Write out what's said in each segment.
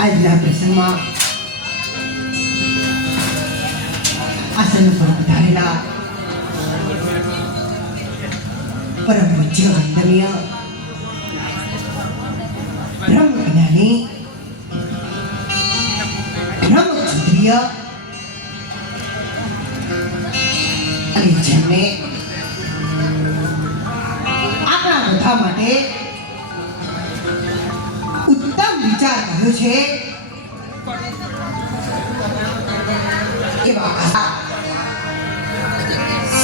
આજના પ્રસંગમાં આસન પર પધારેલા પરમ પૂજ્ય વંદનીય બ્રહ્મ જ્ઞાની બ્રહ્મ ક્ષત્રિય અને જેમને આપણા બધા માટે વિચાર છે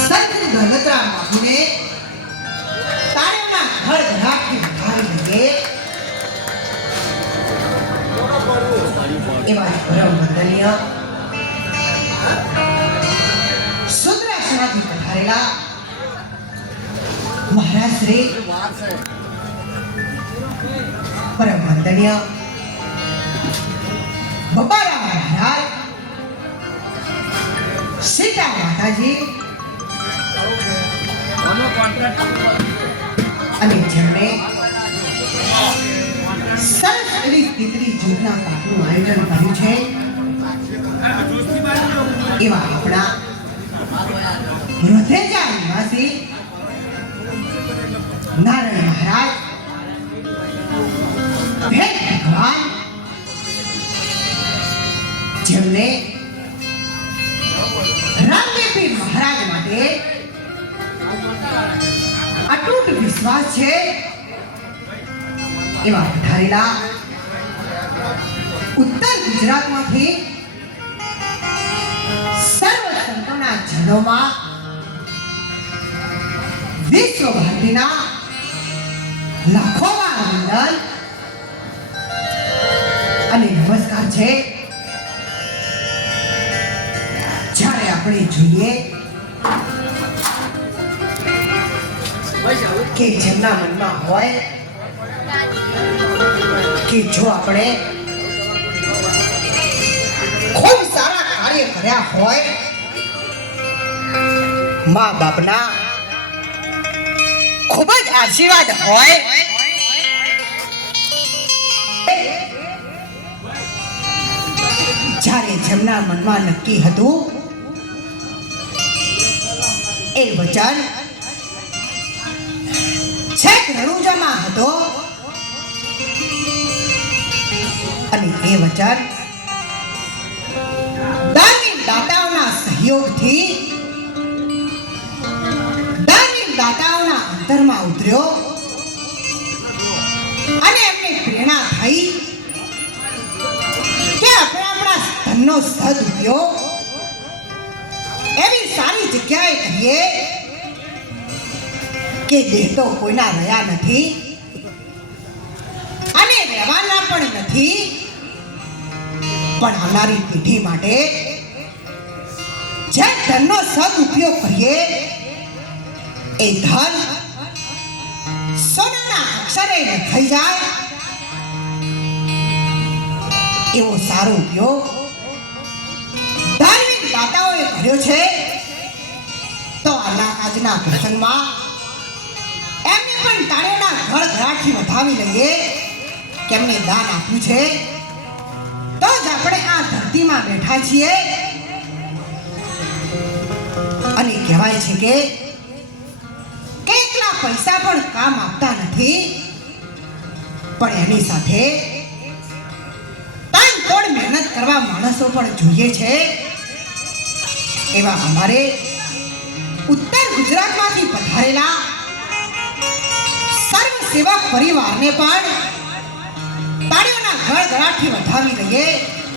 સંત દોલતરામ બાપુને તાળીઓના ઘડઘડાટથી વધાવી લઈએ એવા પરમ વંદનીય સુદ્રાસનાથી પધારેલા મહારાજ શ્રી પરમ વંદનીય બબારા મહારાજ સીતા માતાજી, અને જેમણે સરસ એવી દીકરી જૂથના આયોજન કર્યું છે, એવા આપણા નિવાસી નારાયણ મહારાજ જેમને રામદેવજી મહારાજ માટે અતૂટ વિશ્વાસ છે, એવા પધારેલા ઉત્તર ગુજરાતમાંથી સર્વ સંતોના જનોમાં વિશ્વ ભારતીના લાખોમાં અભિનંદન અને નમસ્કાર છે. આપણે જોઈએ કે જેમના મનમાં હોય કે જો આપણે ખૂબ સારા કાર્ય કર્યા હોય મા બાપના ખૂબ જ આશીર્વાદ હોય, જ્યારે જેમના મનમાં નક્કી હતું એ વચન છેક રણુજામાં હતો. અને એ વચન દાની દાતાઓના સહયોગથી દાની દાતાઓના અંતરમાં ઉતર્યો. અને એમને પ્રેરણા થઈ કે આપણે આપણા ધનનો સદઉપયોગ એવી સારી જગ્યાએ કરીએ કે દેહ તો કોઈના રહ્યા નથી અને રહેવાના પણ નથી પણ આવનારી પેઢી માટે જે ધનનો સદઉપયોગ કરીએ એ ધન સોનાના અક્ષરે થઈ જાય એવો સારો ઉપયોગ ધાર્મિક દાતાઓએ કર્યો છે આજના પ્રસંગમાં એમને પણ તાળીઓના ઘડઘડાટથી વધાવી લઈએ કેમને દાન આપ્યું છે. તો જ આપણે આ ધરતીમાં બેઠા છીએ. અને કહેવાય છે કે કેટલા પૈસા પણ કામ આપતા નથી. પણ એની સાથે તાન તોડ મહેનત કરવા માણસો પણ જોઈએ છે. એવા અમારે ઉત્તર ગુજરાતમાંથી પધારેલા સર્વ સેવક પરિવારને પણ તાળીઓના ગળગળાટથી વધાવી લઈએ.